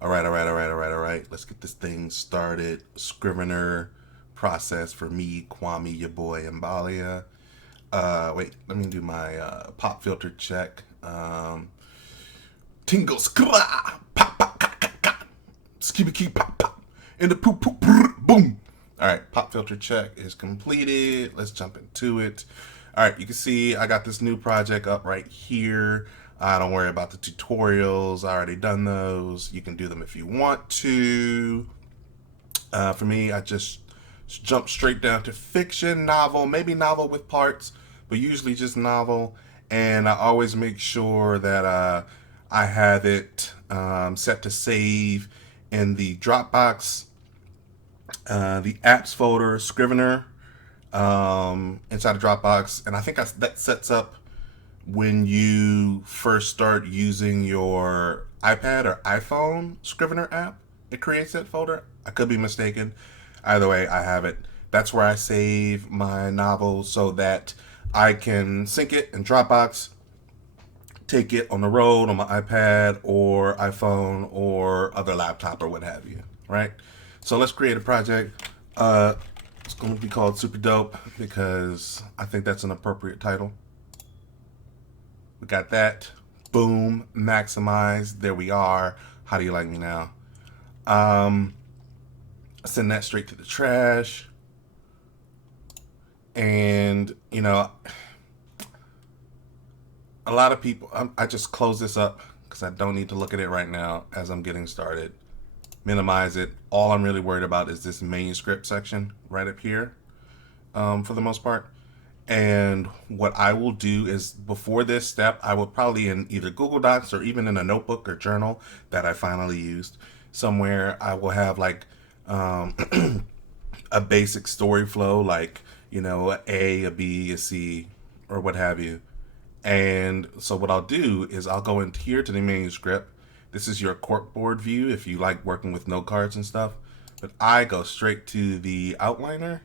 All right. Let's get this thing started. Scrivener process for me, Kwame, your boy, Mbalia. Wait, let me do my pop filter check. Tingles, kra, pop, pop, ka, ka, ka. Skibby key, pop, pop. And the poop, poop, brr, boom. All right, pop filter check is completed. Let's jump into it. All right, you can see I got this new project up right here. Don't worry about the tutorials. I already done those. You can do them if you want to. For me, I just jump straight down to fiction, novel, maybe novel with parts, but usually just novel. And I always make sure that I have it set to save in the Dropbox, the apps folder, Scrivener, inside of Dropbox. And I think that sets up when you first start using your iPad or iPhone Scrivener app. It creates that folder. I could be mistaken. Either way, I have it. That's where I save my novels so that I can sync it in Dropbox, take it on the road on my iPad or iPhone or other laptop or what have you, right? So let's create a project. It's going to be called Super Dope because I think that's an appropriate title. We got that. Boom, maximize. There we are. How do you like me now? Send that straight to the trash. And, a lot of people, I just close this up because I don't need to look at it right now as I'm getting started. Minimize it. All I'm really worried about is this manuscript section right up here, for the most part. And what I will do is before this step, I will probably in either Google Docs or even in a notebook or journal that I finally used somewhere, I will have like a basic story flow, like, a A, a B, a C, or what have you. And so what I'll do is I'll go in here to the manuscript. This is your corkboard view if you like working with note cards and stuff. But I go straight to the outliner,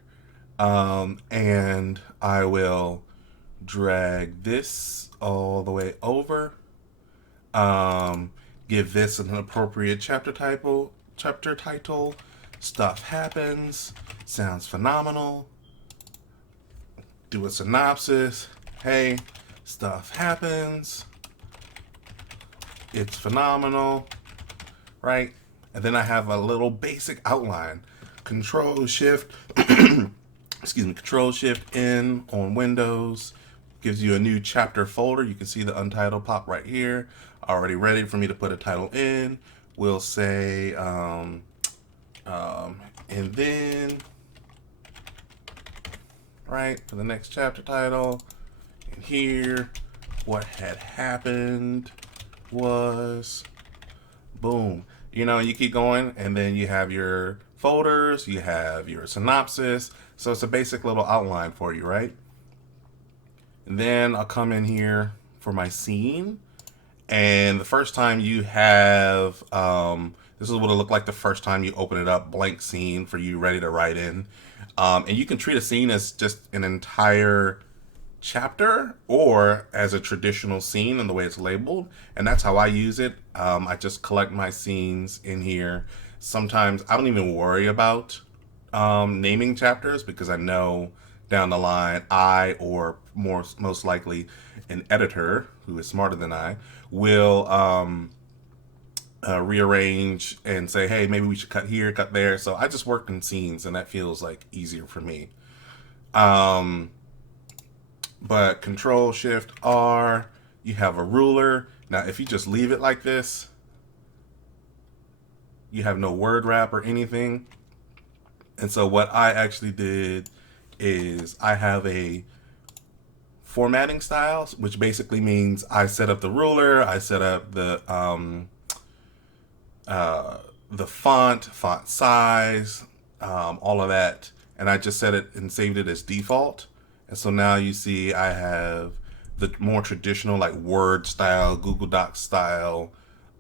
and I will drag this all the way over. Give this an appropriate chapter title. Chapter title. Stuff happens. Sounds phenomenal. Do a synopsis. Hey, stuff happens. It's phenomenal, right? And then I have a little basic outline. Control Shift, excuse me, Control Shift N on Windows gives you a new chapter folder. You can see the untitled pop right here. Already ready for me to put a title in. We'll say, and then, right, for the next chapter title, and here, what had happened was, boom. You keep going, and then you have your folders, you have your synopsis. So it's a basic little outline for you, right? And then I'll come in here for my scene. And the first time you have, this is what it looked like the first time you open it up, blank scene for you ready to write in. And you can treat a scene as just an entire chapter or as a traditional scene in the way it's labeled, and that's how I use it. I just collect my scenes in here. Sometimes I don't even worry about naming chapters because I know down the line I, or most likely an editor who is smarter than I, will rearrange and say, hey, maybe we should cut here, cut there. So I just work in scenes, and that feels like easier for me. But Control Shift R, you have a ruler. Now, if you just leave it like this, you have no word wrap or anything. And so what I actually did is I have a formatting style, which basically means I set up the ruler, I set up the font size, all of that, and I just set it and saved it as default. And so now you see I have the more traditional, like Word style, Google Docs style,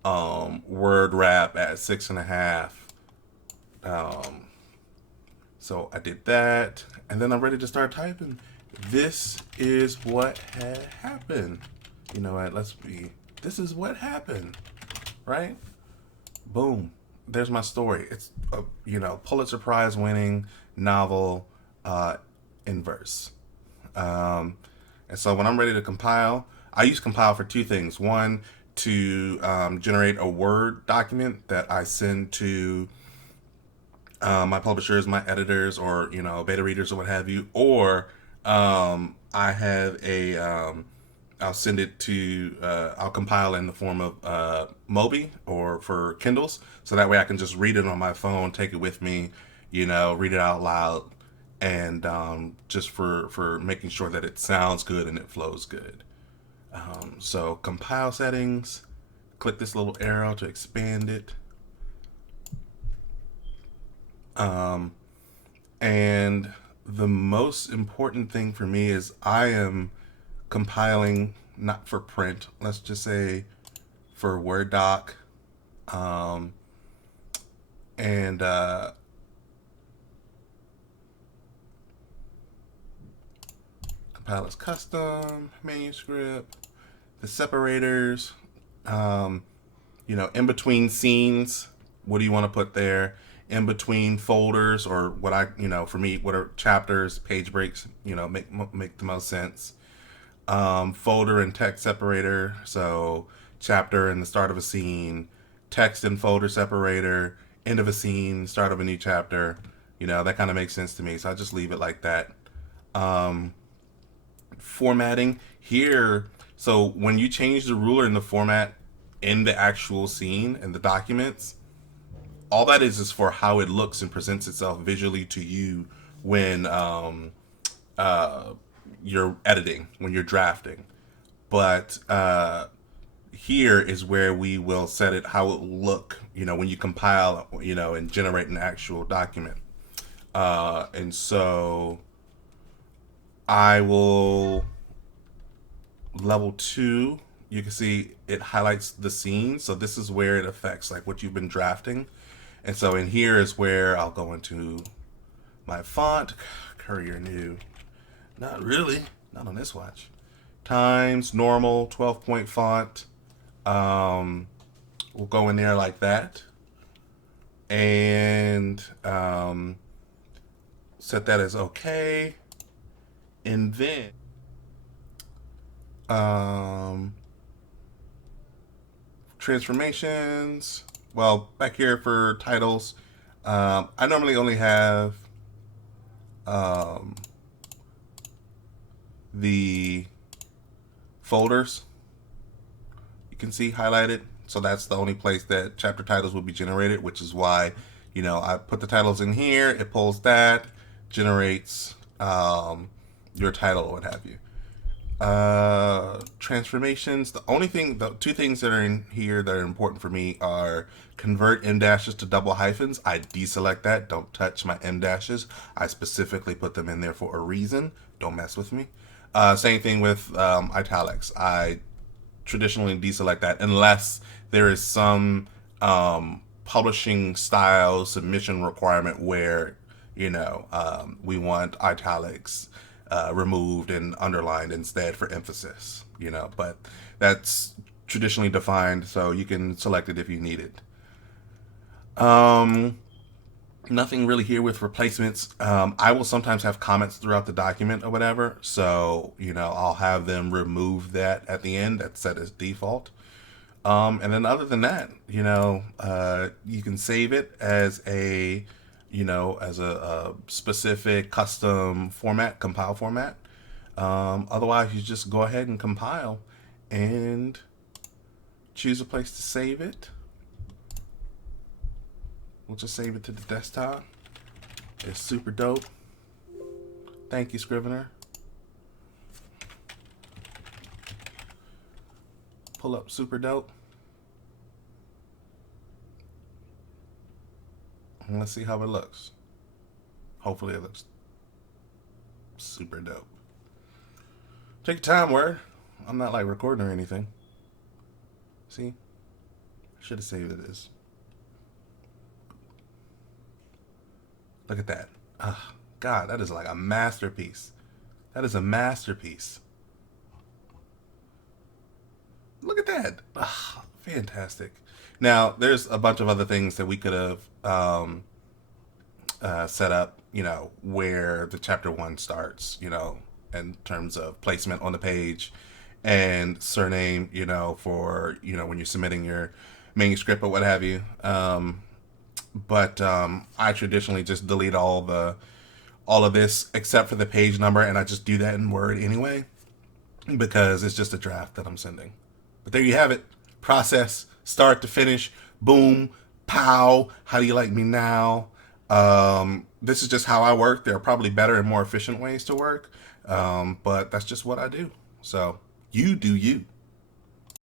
word wrap at 6.5. So I did that, and then I'm ready to start typing. This is what had happened. You know what? This is what happened, right? boom, there's my story. It's a, Pulitzer Prize winning novel in verse. Um, and so when I'm ready to compile, I use compile for two things. One, to generate a Word document that I send to my publishers, my editors, or beta readers or what have you. Or I have I'll send it to I'll compile in the form of Mobi or for Kindles, so that way I can just read it on my phone, take it with me, read it out loud, and just for making sure that it sounds good and it flows good. So compile settings, click this little arrow to expand it. And the most important thing for me is I am compiling not for print, let's just say for Word doc. Um, and compile as custom, manuscript, the separators, um, in between scenes, what do you want to put there? In between folders, or what for me, what are chapters, page breaks, make the most sense. Folder and text separator, so chapter and the start of a scene, text and folder separator, end of a scene, start of a new chapter. That kind of makes sense to me, so I just leave it like that. Um, Formatting here, so when you change the ruler in the format in the actual scene and the documents, all that is for how it looks and presents itself visually to you when uh, you're editing, when you're drafting. But here is where we will set it how it will look, when you compile, and generate an actual document. And so I will level 2. You can see it highlights the scene. So this is where it affects like what you've been drafting. And so in here is where I'll go into my font, Courier New. Not really, not on this watch. Times normal 12-point font. We'll go in there like that, and set that as okay. And then transformations. Well, back here for titles, I normally only have um, the folders. You can see highlighted. So that's the only place that chapter titles will be generated, which is why, I put the titles in here. It pulls that, generates your title or what have you. Transformations. The two things that are in here that are important for me are convert M dashes to double hyphens. I deselect that. Don't touch my M dashes. I specifically put them in there for a reason. Don't mess with me. Same thing with italics. I traditionally deselect that unless there is some publishing style submission requirement where we want italics removed and underlined instead for emphasis. But that's traditionally defined, so you can select it if you need it. Nothing really here with replacements. I will sometimes have comments throughout the document or whatever, so I'll have them remove that at the end. That's set as default. And then other than that, you can save it as a specific custom format, compile format. Otherwise, you just go ahead and compile and choose a place to save it. We'll just save it to the desktop. It's super dope. Thank you, Scrivener. Pull up super dope. And let's see how it looks. Hopefully it looks super dope. Take your time, Word. I'm not like recording or anything. See? Should have saved it as. Look at that. God, that is like a masterpiece. That is a masterpiece. Look at that. Fantastic. Now, there's a bunch of other things that we could have set up, where the chapter one starts, in terms of placement on the page and surname, for, when you're submitting your manuscript or what have you. But I traditionally just delete all of this except for the page number, and I just do that in Word anyway because it's just a draft that I'm sending. But there you have it. Process, start to finish, boom, pow. How do you like me now? This is just how I work. There are probably better and more efficient ways to work, but that's just what I do. So you do you.